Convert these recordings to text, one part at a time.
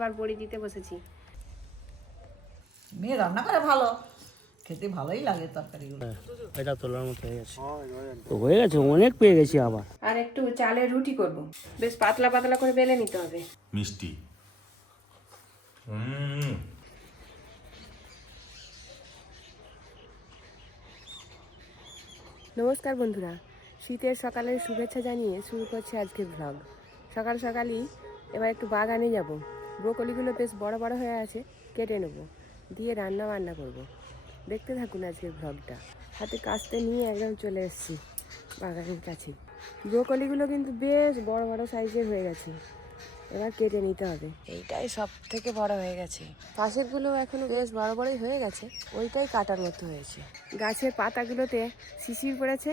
এবার বড়ি দিতে বসেছি। মেয়ে রান্না করে ভালো। খেতে ভালোই লাগে তরকারিগুলো। এটা তোলার মতো হয়ে গেছে। তো হয়ে গেছে। অনেক পেয়ে গেছি আবার। আর একটু চালের রুটি করব। বেশ পাতলা পাতলা করে বেলে নিতে হবে। মিষ্টি। নমস্কার বন্ধুরা শীতের সকালের শুভেচ্ছা জানিয়ে শুরু করছি আজকের ভ্লগ সকাল সকালই এবার একটু বাগানে যাব। ব্রোকলিগুলো বেশ বড় বড় হয়ে আছে কেটে নেব। দিয়ে রান্না বান্না করব। দেখতে থাকুন আজকের ভ্লগটা হাতে কাস্তে নিয়ে একদম চলে এসেছি বাগানের কাছে। ব্রোকলিগুলো কিন্তু বেশ বড় বড় সাইজের হয়ে গেছে। এবার কেটে নিতে হবে। এইটাই সব থেকে বড় হয়ে গেছে। পাশেরগুলো এখনও বেশ বড় বড়ই হয়ে গেছে। ওইটাই কাটার মতো হয়েছে। গাছের পাতাগুলোতে শিশির পড়েছে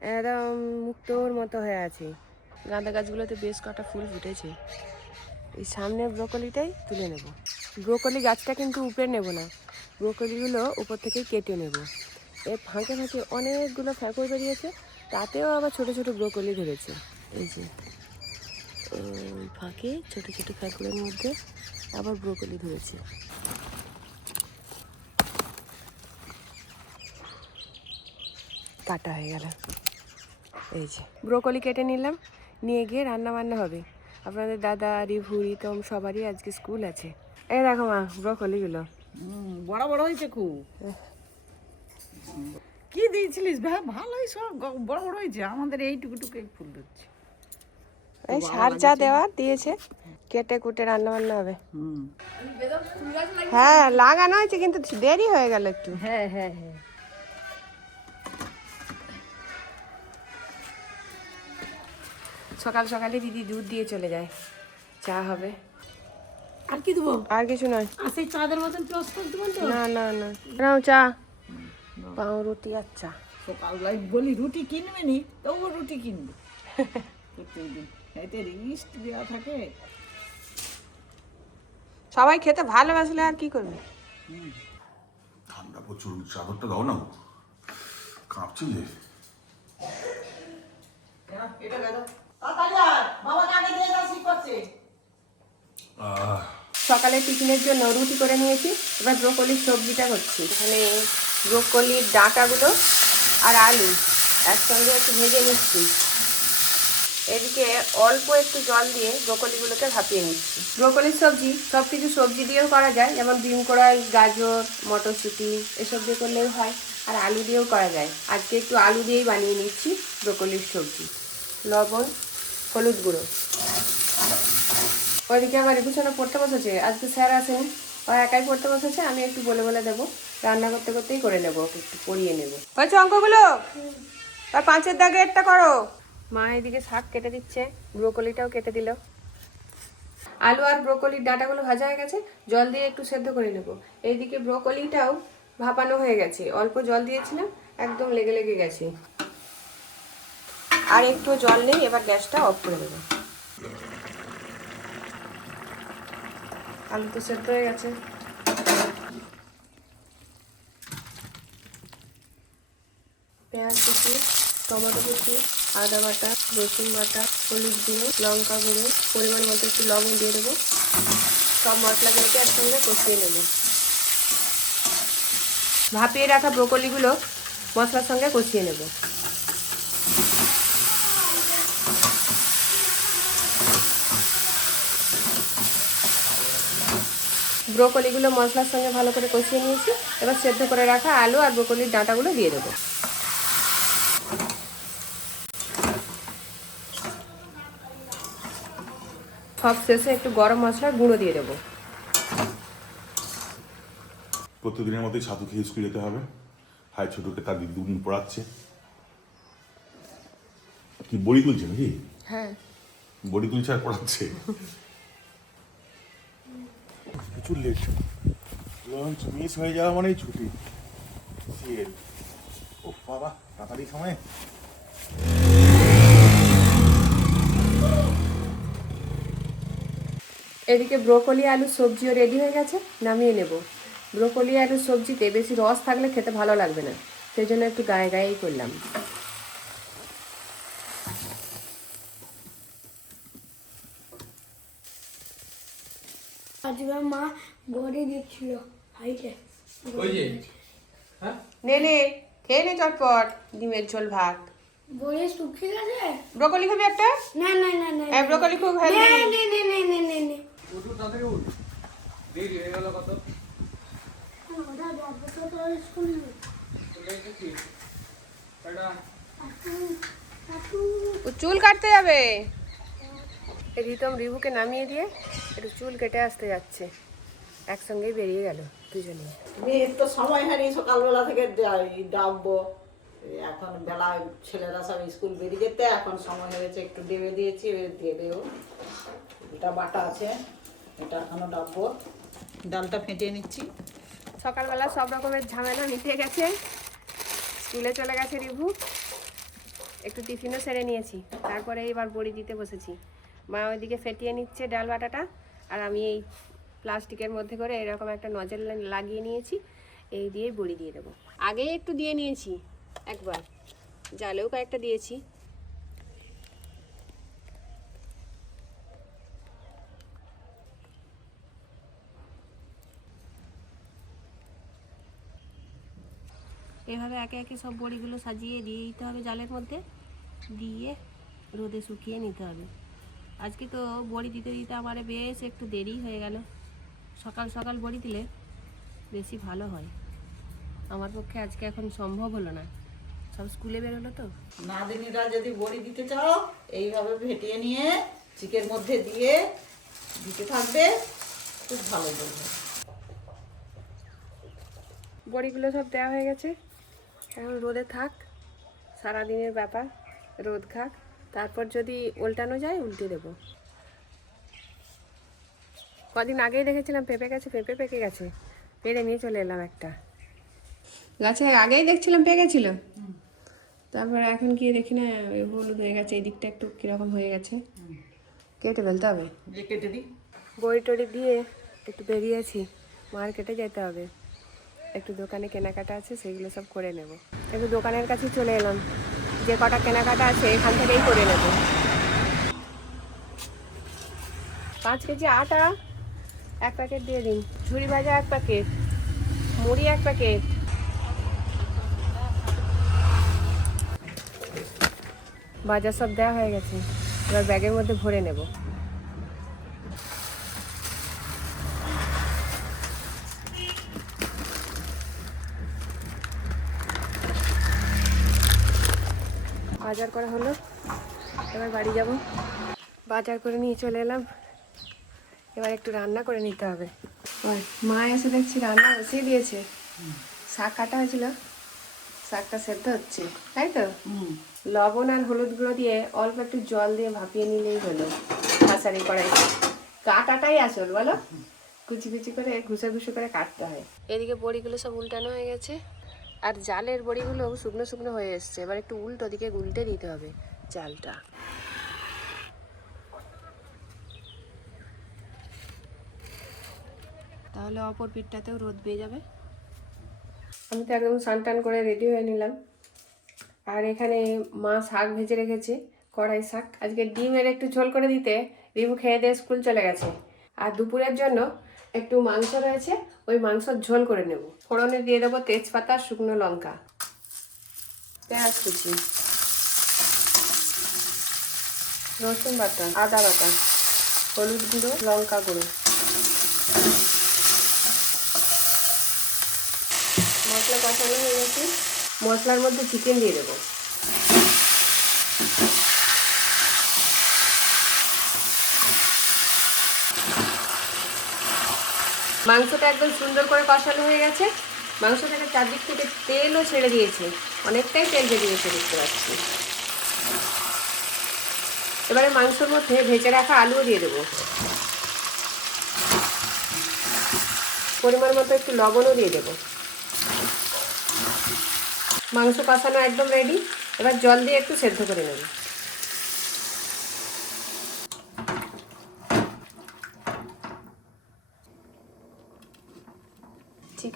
একদম মুক্তোর মতো হয়ে আছে। গাঁদা গাছগুলোতে বেশ কটা ফুল ফুটেছে। এই সামনের ব্রোকলিটাই তুলে নেব। ব্রোকলি গাছটা কিন্তু উপরে নেব না। ব্রোকলিগুলো উপর থেকে কেটে নেব। এর ফাঁকে ফাঁকে অনেকগুলো ফ্যাঁকড় বেরিয়েছে, তাতেও আবার ছোট ছোট ব্রোকলি ধরেছে। এই যে, ওই ফাঁকে ছোট ছোট ফ্যাঁকড়ের মধ্যে আবার ব্রোকলি ধরেছে। কাটা হয়ে গেল। এই যে, ব্রোকলি কেটে নিলাম, নিয়ে গিয়ে রান্না বান্না হবে। আপনাদের দাদা রিভু রিতম সবারই আজকে স্কুল আছে। এই দেখো মা ব্রোকলিগুলো। হুম, বড় বড় হয়েছে খুব। কি দিয়েছিলিস ভাই ভালোই সব বড় বড় হয়েছে। আমাদের এইটুকুটুকু ফুল ধরছে। এই সার যা দেওয়া দিয়েছে কেটে কুটে রান্না বান্না হবে। হুম। হ্যাঁ লাগানো হয়েছে কিন্তু দেরি হয়ে গেল একটু। হ্যাঁ হ্যাঁ হ্যাঁ। সকাল সকালে দিদি দুধ দিয়ে চলে যায়। চা হবে। আর কি দেবো? আর কিছু নয়। আর সেই চাঁদের মতন পেঁয়াজ করে দেবো তো? না না না। নাও চা। পাউরুটি আর চা। সকালবেলায় বলি রুটি কিনবে নি? তবুও রুটি কিনবে। প্রত্যেকদিন এতে রিস্ট দেওয়া থাকে। সবাই খেতে ভালোবাসলে আর কি করবে? ঠান্ডা প্রচুর চাদরটা দাও না। কাঁপছে যে। এটা দাও। সকালে টিফিনের জন্য রুটি করে নিয়েছি এবার ব্রোকলির সবজিটা হচ্ছে। এখানে ব্রোকলির ডাঁটাগুলো আর আলু একসঙ্গে একটু ভেজে নিচ্ছি। এদিকে অল্প একটু জল দিয়ে ব্রোকলিগুলোকে ভাপিয়ে নিচ্ছি। ব্রোকলির সবজি সব কিছু সবজি দিয়েও করা যায় যেমন ডিম কড়াই গাজর মটরশুঁটি এসব দিয়ে করলেও হয় আর আলু দিয়েও করা যায়। আজকে একটু আলু দিয়েই বানিয়ে নিচ্ছি ব্রোকলির সবজি। লবণ হলুদ গুঁড়ো। ওইদিকে আমার রিকুশনে পড়তে বসেছে। আজকে স্যার আসেনি ও একাই পড়তে বসেছে, আমি একটু বলে বলে দেবো। রান্না করতে করতেই করে নেব একটু পড়িয়ে নেব। হয়েছে অঙ্কগুলো আর পাঁচের দাগে একটা করো। মা এদিকে শাক কেটে দিচ্ছে, ব্রোকলিটাও কেটে দিল। আলু আর ব্রোকলির ডাঁটাগুলো ভাজা হয়ে গেছে, জল দিয়ে একটু সেদ্ধ করে নেব। এইদিকে ব্রোকলিটাও ভাপানো হয়ে গেছে। অল্প জল দিয়েছিলাম, একদম লেগে লেগে গেছে। আর একটু জল নেই, এবার গ্যাসটা অফ করে দেবো। আলু তো সেদ্ধ হয়ে গেছে। পেঁয়াজ কুচি, টমেটো কুচি, আদা বাটা, রসুন বাটা, হলুদ গুঁড়ো, লঙ্কা গুঁড়ো, পরিমাণ মতো একটু লবণ দিয়ে দেবো। সব মশলাগুলোকে একসঙ্গে কষিয়ে নেব। ভাপিয়ে রাখা ব্রোকলিগুলো মশলার সঙ্গে কষিয়ে নেব। ব্রোকলিগুলো মশলার সঙ্গে ভালো করে কষিয়ে নিয়েছি। এবার সেদ্ধ করে রাখা আলু আর ব্রোকলির ডাঁটাগুলো দিয়ে দেবো। সব শেষে একটু গরম মশলার গুঁড়ো দিয়ে দেবো। প্রত্যেকদিনের মতোই ছাতু খেয়ে স্কুল যেতে হবে। হাই ছোটকে তার দিদি দুদিন পড়াচ্ছে। কি বড়ি তুলছে নাকি? হ্যাঁ। বড়ি তুলছে আর পড়াচ্ছে? প্রচুর লেট লঞ্চ মিস হয়ে যাওয়া মানেই ছুটি। সিএল ও বাবা, তাড়াতাড়ি সময়। এদিকে ব্রোকলি, আলু, সবজিও রেডি হয়ে গেছে, নামিয়ে নেব। ব্রোকলি, আলু, সবজিতে বেশি রস থাকলে খেতে ভালো লাগবে না। সেই জন্য একটু গায়ে গায়েই করলাম। আজকে মা বড়ি দিচ্ছিল। হাইটে। নে নে। খেয়ে নে চটপট। ডিমের ঝোল ভাত। বড়ি শুকিয়ে গেছে? ব্রকলি খাবি একটা? না না না না হ্যাঁ ব্রকলি খুব নে হেলদি নে নে নে নে নে। নে ওটা যাব তো তোর স্কুল চুল কাটতে যাবে। রিতম রিভুকে নামিয়ে দিয়ে একটু চুল কেটে আসতে যাচ্ছে। একসঙ্গেই বেরিয়ে গেল দুজনে মেয়ের তো সময় হয়নি সকালবেলা থেকে ডাকবো। এখন বেলা ছেলেরা সব স্কুল বেরিয়ে যেতে এখন সময় হয়েছে একটু দেবে দিয়েছি দেবেও। এটা বাটা আছে এটা এখনও ডাকবো। ডালটা ফেটিয়ে নিচ্ছি। সকালবেলা সব রকমের ঝামেলা মিটে গেছে। স্কুলে চলে গেছে রিভু। একটু টিফিনও সেরে নিয়েছি। তারপরে এবার বড়ি দিতে বসেছি। মা ওইদিকে ফেটিয়ে নিচ্ছে ডাল বাটাটা, আর আমি এই প্লাস্টিকের মধ্যে করে এরকম একটা নজর লাগিয়ে নিয়েছি, এই দিয়েই বড়ি দিয়ে দেবো। আগেই একটু দিয়ে নিয়েছি, একবার। জালেও কয়েকটা দিয়েছি। এভাবে একে একে সব বড়িগুলো সাজিয়ে দিয়ে দিতে হবে জালের মধ্যে, দিয়ে রোদে শুকিয়ে নিতে হবে। আজকে তো বড়ি দিতে দিতে আমার বেশ একটু দেরি হয়ে গেল। সকাল সকাল বড়ি দিলে বেশি ভালো হয়। আমার পক্ষে আজকে এখন সম্ভব হলো না। সব স্কুলে বেরোলো তো। নাদিনীরা যদি বড়ি দিতে চাও এইভাবে ভেটিয়ে নিয়ে চিকের মধ্যে দিয়ে দিতে থাকবে। খুব ভালো বলবে। বড়িগুলো সব দেওয়া হয়ে গেছে। এখন রোদে থাক। সারাদিনের ব্যাপার রোদ খাক। তারপর যদি উল্টানো যায় উল্টে দেবো। কদিন আগেই দেখেছিলাম পেঁপে গেছে পেঁপে পেকে গেছে। পেরে নিয়ে চলে এলাম একটা। গাছে আগেই দেখছিলাম পেকে গেছিল? তারপর এখন গিয়ে দেখি না ওই হলুদ হয়ে গেছে এই দিকটা একটু কীরকম হয়ে গেছে। কেটে ফেলতে হবে। কেটে দিই। বড়ি টড়ি দিয়ে একটু বেরিয়েছি মার্কেটে যেতে হবে। একটু দোকানে কেনাকাটা আছে সেগুলো সব করে নেব। একটু দোকানের কাছে চলে এলাম। যে কটা কেনাকাটা আছে এখান থেকেই করে নেব। পাঁচ কেজি আটা, এক প্যাকেট দিয়ে দিন। ঝুড়ি ভাজা এক প্যাকেট, মুড়ি এক প্যাকেট। বাজার সব দেওয়া হয়ে গেছে। এবার ব্যাগের মধ্যে ভরে নেব। বাজার করা হলো। এবার বাড়ি যাব। বাজার করে নিয়ে চলে এলাম। এবার একটু রান্না করে নিতে হবে। মা এসে দেখছি রান্না বসিয়ে দিয়েছে। শাক কাটা হয়েছিল। শাকটা সেদ্ধ হচ্ছে তাই তো? লবণ আর হলুদ গুঁড়ো দিয়ে অল্প একটু জল দিয়ে ভাপিয়ে নিলেই হলো কাঁচারি কড়াই। কাটাটাই আসল বলো? কুচি কুচি করে ঘুষে ঘুষে করে কাটতে হয়। এদিকে বড়িগুলো সব উল্টানো হয়ে গেছে। আর জালের বড়িগুলো শুকনো শুকনো হয়ে এসছে। এবার একটু উল্টো দিকে উল্টে দিতে হবে জালটা। তাহলে অপর পিঠটাতেও রোদ পেয়ে যাবে। আমি তো একদম স্নান টান করে রেডি হয়ে নিলাম। আর এখানে মা শাক ভেজে রেখেছে, কড়াই শাক। আজকে ডিমের একটু ঝোল করে দিতে রিভু খেয়ে দিয়ে স্কুল চলে গেছে। আর দুপুরের জন্য একটু মাংস রয়েছে, ওই মাংসর ঝোল করে নেব। ফোড়নে দিয়ে দেবো তেজপাতা, শুকনো লঙ্কা। পেঁয়াজ কুচি। রসুন বাটা, আদা বাটা, হলুদ গুঁড়ো, লঙ্কা গুঁড়ো। মশলা কষানো হয়ে গেছে। মশলার মধ্যে চিকেন দিয়ে দেবো। মাংসটা একদম সুন্দর করে কষানো হয়ে গেছে। মাংস থেকে চারদিক থেকে তেলও ছেড়ে দিয়েছে। অনেকটাই তেল বেরিয়েছে দেখতে পাচ্ছি। এবারে মাংসর মধ্যে ভেজে রাখা আলুও দিয়ে দেবো। পরিমাণ মতো একটু লবণও দিয়ে দেবো। মাংস কষানো একদম রেডি এবার জল দিয়ে একটু সেদ্ধ করে নেব।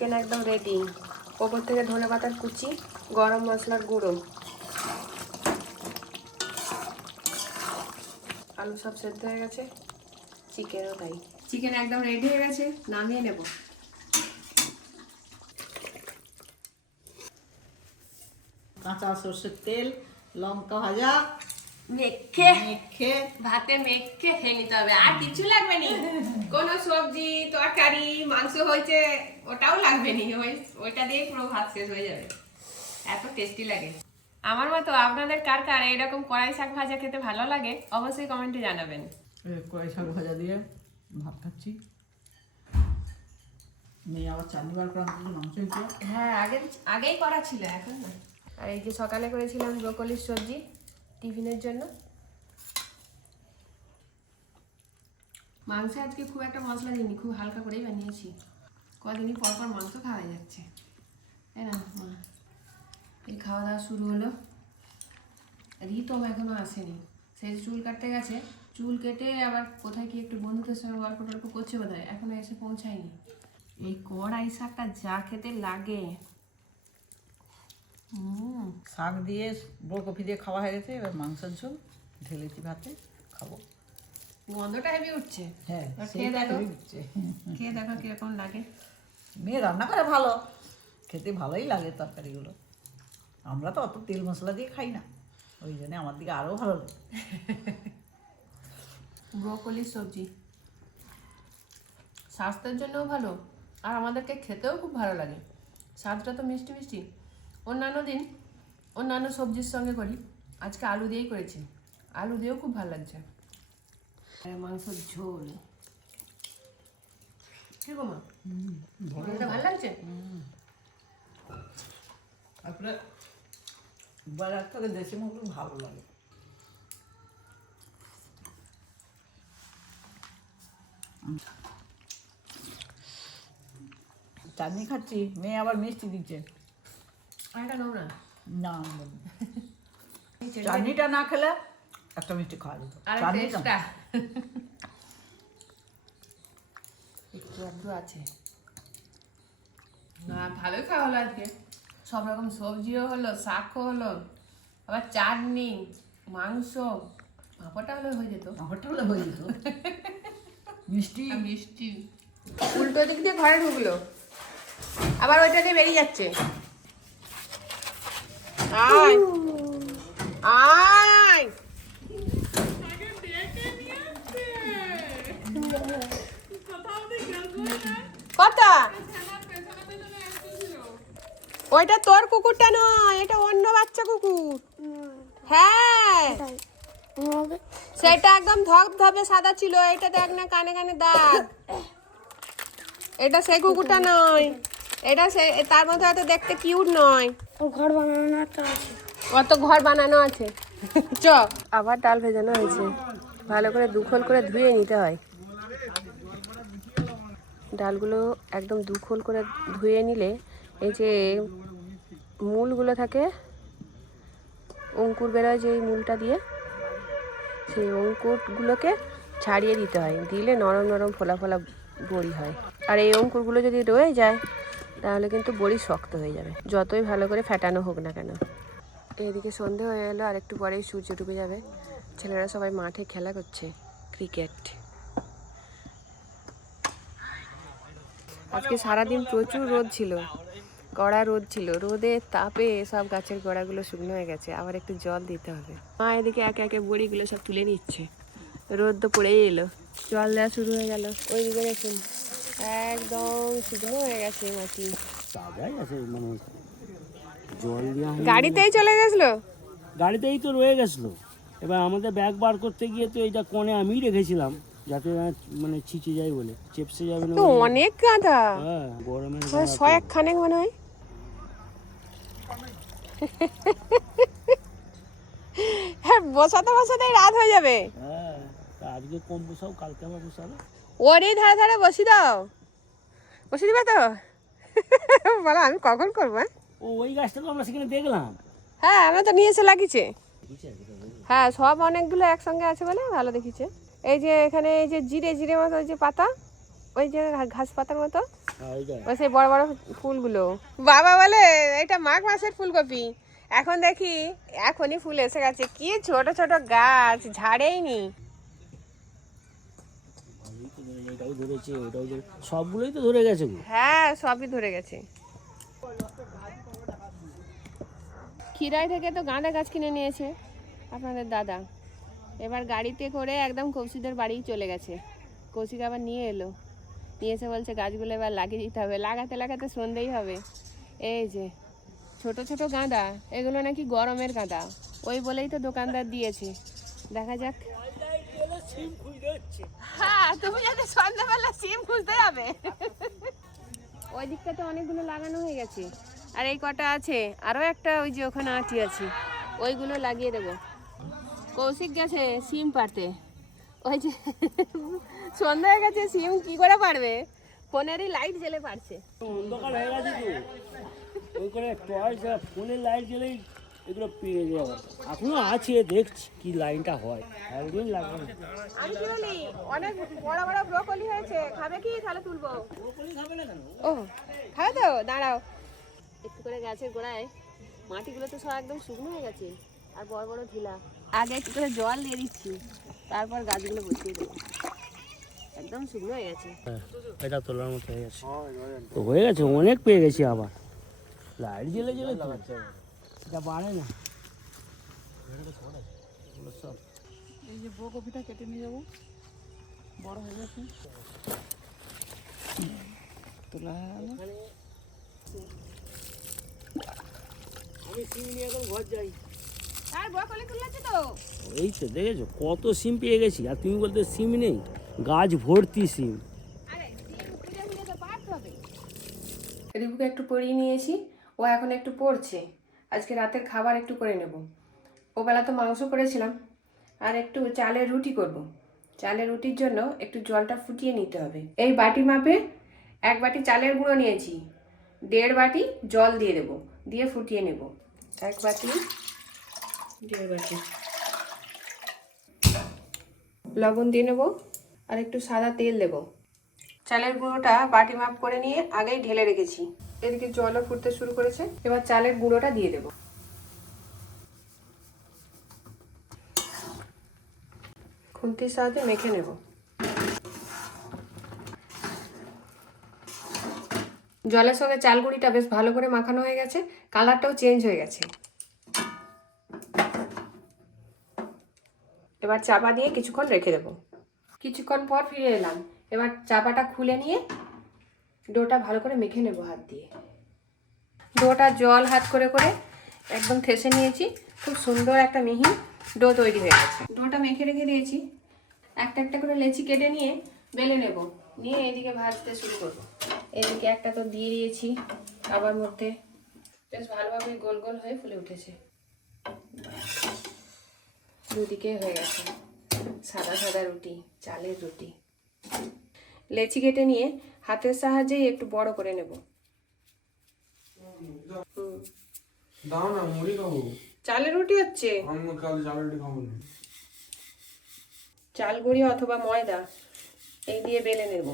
চিকেন একদম রেডি ওপর থেকে ধনে পাতার কুচি, গরম মশলার গুঁড়ো। আলু সব সেদ্ধ হয়ে গেছে, চিকেনও তাই। চিকেন একদম রেডি হয়ে গেছে, নামিয়ে নেব। কাঁচা সর্ষের তেল, লঙ্কা ভাজা মেখে মেখে। ভাতে মেখে খেয়ে নিতে হবে। আর কিছু লাগবে নি? কোনো সবজি তরকারি মাংস হয়েছে ওটাও লাগবে নি। ওই ওইটা দিয়ে পুরো ভাত শেষ হয়ে যাবে। এত টেস্টি লাগে। আমার মতো আপনাদের কার কার এরকম কড়াই শাক ভাজা খেতে ভালো লাগে অবশ্যই কমেন্টে জানাবেন। এই কড়াই শাক ভাজা দিয়ে ভাত খাচ্ছি। মেয়ে আবার চাটনি করা মাংস হ্যাঁ আগে আগেই করা ছিল এখন না। আর এই যে সকালে করেছিলাম ব্রোকলির সবজি টিফিনের জন্য? মাংসে আজকে খুব একটা মশলা দিইনি, খুব হালকা করেই বানিয়েছি। কদিনই পর পর মাংস খাওয়া যাচ্ছে। তাই না এই খাওয়া দাওয়া শুরু হলো। রিতম এখনও আসেনি। সে চুল কাটতে গেছে, চুল কেটে আবার কোথায় কি একটু বন্ধুদের সঙ্গে গল্প টল্প করছে বোধ হয় এখনও এসে পৌঁছায়নি। এই কড়াই শাকটা যা খেতে লাগে। শাক দিয়ে বরকপি দিয়ে খাওয়া হয়ে গেছে। এবার মাংসের ঝোল ঢেলেছি ভাতে খাব। গন্ধটা হেভি উঠছে। হ্যাঁ খেয়ে দেখো। দিচ্ছে। খেয়ে দেখো কীরকম লাগে। মেয়ে রান্না করে ভালো। খেতে ভালোই লাগে তরকারিগুলো। আমরা তো অত তেল মশলা দিয়ে খাই না। ওই জন্য আমার দিকে আরও ভালো লাগে। ব্রোকলির সবজি। স্বাস্থ্যের জন্যও ভালো আর আমাদেরকে খেতেও খুব ভালো লাগে। স্বাদটা তো মিষ্টি মিষ্টি। অন্যান্য দিন অন্যান্য সবজির সঙ্গে করি। আজকে আলু দিয়েই করেছি। আলু দিয়েও খুব ভালো লাগছে। আর মাংসের ঝোল। কীরকম ভালো লাগছে? তারপরে বাজার থেকে দেশি মুরগি ভালো লাগে। চাটনি খাচ্ছি মেয়ে আবার মিষ্টি দিচ্ছে। এটা না। না চাটনিটা না খেলে একটা মিষ্টি খাওয়া যেত। চাটনিটা একটু আধটু আছে। না ভালোই খাওয়া হলো আজকে। সব রকম সবজিও হলো শাকও হলো আবার চাটনি মাংস পাঁপড়টা হলে হয়ে যেত। হোটেলে হয়ে যেত। মিষ্টি। মিষ্টি। উল্টো দিক দিয়ে ঘরে ঢুকলো। আবার ওইটা দিয়ে বেরিয়ে যাচ্ছে। আয়। আয়। কথা ওইটা তোর কুকুরটা নয়, এটা অন্য বাচ্চা কুকুর। হ্যাঁ। সেটা একদম ধপ ধপে সাদা ছিল, এটা দেখ না, কানে কানে দাগ। এটা সেই কুকুরটা নয়। এটা সে তার মধ্যে হয়তো দেখতে কিউট নয়। ও ঘর বানানো একটা আছে। কত ঘর বানানো আছে। চ। আবার ডাল ভেজানো হয়েছে। ভালো করে দুখোল করে ধুয়ে নিতে হয়। ডালগুলো একদম দুখোল করে ধুয়ে নিলে এই যে মূলগুলো থাকে অঙ্কুর বেরোয় যে মূলটা দিয়ে সেই অঙ্কুরগুলোকে ছাড়িয়ে দিতে হয়। দিলে নরম নরম ফোলা ফোলা বড়ি হয়। আর এই অঙ্কুরগুলো যদি রয়ে যায় তাহলে কিন্তু বড়ি শক্ত হয়ে যাবে। যতই ভালো করে ফেটানো হোক না কেন। এদিকে সন্ধে হয়ে এলো, আর একটু পরেই সূর্য ডুবে যাবে। ছেলেরা সবাই মাঠে খেলা করছে ক্রিকেট। আজকে সারাদিন প্রচুর রোদ ছিল। কড়া রোদ ছিল। রোদে তাপে সব গাছের গোড়াগুলো শুকনো হয়ে গেছে। আবার একটু জল দিতে হবে। মা এদিকে একে একে বড়িগুলো সব তুলে নিচ্ছে। রোদ তো পড়েই এলো। জল দেওয়া শুরু হয়ে গেল। ওইদিকে দেখুন। একদম শুকনো হয়ে গেছে মাটি। তাজাই আছে মানে জল গাড়িতেই চলে গেছিল? গাড়িতেই তো রয়ে গেছিল। এবার আমাদের ব্যাগ বার করতে গিয়ে তো এইটা কোণে আমিই রেখেছিলাম যাতে মানে ছিঁচে যায় বলে চেপসে যাবে না অনেক গাঁদা হ্যাঁ গরমের মানে ছয় খানেক মনে হয়। হ্যাঁ বসাতে বসাতে রাত হয়ে যাবে। হ্যাঁ আজকে কম বসাও কালকে আবার বসাবে। ওরই ধারে ধারে বসি দাও। বসে দিবে তো? বলো আমি কখন করব হ্যাঁ? ওই গাছটা তো আমরা সেখানে দেখলাম। হ্যাঁ আমরা তো নিয়ে এসে লাগিয়েছে। হ্যাঁ সব অনেকগুলো একসঙ্গে আছে বলে ভালো দেখিছে এই যে এখানে এই যে জিরে জিরে মতো ওই যে পাতা ওই যে ঘাস পাতার মতো। হ্যাঁ ওই সেই বড় বড় ফুলগুলো। বাবা বলে এটা মাঘ মাসের ফুলকপি। এখন দেখি এখনই ফুল এসে গেছে। কি ছোট ছোট গাছ ঝাড়েই নি ধরেছে ওটাও ধরে সবগুলোই তো ধরে গেছে গো। হ্যাঁ সবই ধরে গেছে। খিরাই থেকে তো গাঁদা গাছ কিনে নিয়েছে আপনাদের দাদা। এবার গাড়িতে করে একদম কৌশিকদের বাড়ি চলে গেছে। কৌশিক আবার নিয়ে এলো। নিয়ে এসে বলছে গাছগুলো এবার লাগিয়ে দিতে হবে। লাগাতে লাগাতে সন্ধেই হবে। এই যে ছোট ছোট গাঁদা এগুলো নাকি গরমের গাঁদা। ওই বলেই তো দোকানদার দিয়েছে। দেখা যাক হ্যাঁ তুমি যাতে সন্ধ্যাবেলা সিম খুঁজতে যাবে। ওই দিকটাতে অনেকগুলো লাগানো হয়ে গেছে। আর এই কটা আছে আরও একটা ওই যে ওখানে আটি আছে ওইগুলো লাগিয়ে দেবো। কৌশিক গেছে সিম পারতে ওই যে সন্ধ্যা হয়ে গেছে সিম কি করে পারবে ফোনেরই লাইট জ্বেলে পারছে অন্ধকার হয়ে গেছে তো। ওই করে টর্চ ফোনের লাইট জ্বলেই এগুলো পেয়ে যাবে এখনও আছে দেখছি কি লাইনটা হয়। একদিন লাগবে। না আমি কি বলি অনেক বড় বড় ব্রোকলি হয়েছে খাবে কি? তাহলে তুলবো। ব্রোকলি ও খাবে তো দাঁড়াও। একটু করে গাছের গোড়ায় মাটিগুলো তো সব একদম শুকনো হয়ে গেছে আর বড় বড় ঢিলা। আগে একটু করে জল দিয়ে দিচ্ছি তারপর গাছগুলো বসিয়ে দেবো। একদম শুকনো হয়ে গেছে। হ্যাঁ এটা তোলার মতো হয়ে গেছে। হয়ে গেছে অনেক পেয়ে গেছি আবার। লাইট জ্বলে জ্বলে তো। এটা বাড়ে না। সব এই যে ব্রোকপিটা কেটে নিয়ে যাব। বড় হয়ে গেছে। তোলা আমি সিম নিয়ে এখন ঘর যাই আর ব্রোকলি তো? এই তো দেখেছ কত সিম পেয়ে গেছি। আর তুমি বলতে সিম নেই গাছ ভর্তি সিম। আরে সিম খুঁজে খুঁজে তো পারতে হবে। রিপুকে একটু পড়িয়ে নিয়েছি ও এখন একটু পড়ছে। আজকে রাতের খাবার একটু করে নেব। ও বেলা তো মাংস করেছিলাম, আর একটু চালের রুটি করব। চালের রুটির জন্য একটু জলটা ফুটিয়ে নিতে হবে। এই বাটি মাপে এক বাটি চালের গুঁড়ো নিয়েছি, দেড় বাটি জল দিয়ে দেব, দিয়ে ফুটিয়ে নেব। এক বাটি, দেড় বাটি। লবণ দিয়ে নেব, আর একটু সাদা তেল দেব। চালের গুঁড়োটা বাটি মাপ করে নিয়ে আগেই ঢেলে রেখেছি। এদিকে জলও ফুটতে শুরু করেছে। এবার চালের গুঁড়োটা দিয়ে দেব। খুন্তির সাহায্যে মেখে নেব। জলের সঙ্গে চাল গুঁড়িটা বেশ ভালো করে মাখানো হয়ে গেছে। কালারটাও চেঞ্জ হয়ে গেছে। এবার চাপা দিয়ে কিছুক্ষণ রেখে দেবো। কিছুক্ষণ পর ফিরে এলাম। এবার চাপাটা খুলে নিয়ে ডোটা ভালো করে মেখে নেব হাত দিয়ে। ডোটা জল হাত করে করে একদম থেসে নিয়েছি। খুব সুন্দর একটা মিহি ডো তৈরি হয়ে গেছে। ডোটা মেখে রেখে দিয়েছি। একটা একটা করে লেচি কেটে নিয়ে বেলে নেব। নিয়ে এদিকে ভাজতে শুরু করব। এদিকে একটা তো দিয়ে দিয়েছি, আবার মধ্যে বেশ ভালোভাবে গোল গোল হয়ে ফুলে উঠেছে। দুদিকে হয়ে গেছে। সাদা সাদা রুটি, চালের রুটি। লেচি কেটে নিয়ে হাতের সাহায্যেই একটু বড় করে নেব। দাও না মুড়ি খাব। চালের রুটি হচ্ছে? কাল রুটি খাব না। চাল গুঁড়ি অথবা ময়দা এই দিয়ে বেলে নেব।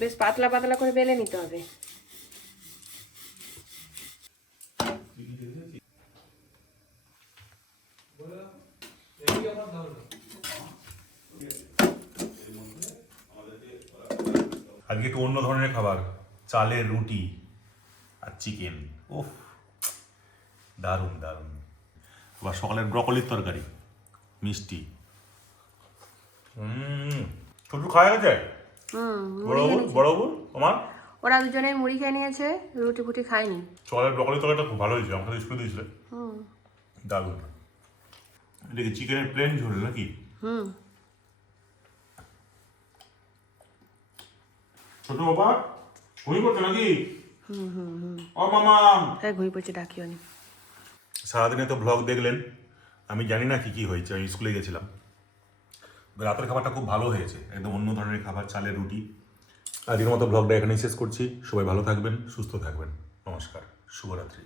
বেশ পাতলা পাতলা করে বেলে নিতে হবে। আজকে একটু অন্য ধরনের খাবার চালের রুটি আর চিকেন ওফ দারুণ দারুণ। আবার সকালের ব্রকলির তরকারি মিষ্টি। হুম ছোটু খাওয়া গেছে? বড় বড় আমার ওরা দুজনে মুড়ি খেয়ে নিয়েছে রুটি ফুটি খায়নি। সকালের ব্রকলির তরকারিটা খুব ভালো হয়েছে আমাকে স্কুলে দিয়েছিলে। দারুণ। এটা কি চিকেনের প্লেন ঝোল নাকি? হুম। ছোট বাবা ঘুমিয়ে পড়ছে নাকি? ও মামা। হ্যাঁ ঘুমিয়ে পড়ছে ডাকিও নি। সারাদিনে তো ব্লগ দেখলেন। আমি জানি না কি কি হয়েছে আমি স্কুলে গেছিলাম। রাতের খাবারটা খুব ভালো হয়েছে একদম অন্য ধরনের খাবার চালের রুটি। আজকের মতো ব্লগটা এখানেই শেষ করছি। সবাই ভালো থাকবেন সুস্থ থাকবেন। নমস্কার শুভরাত্রি।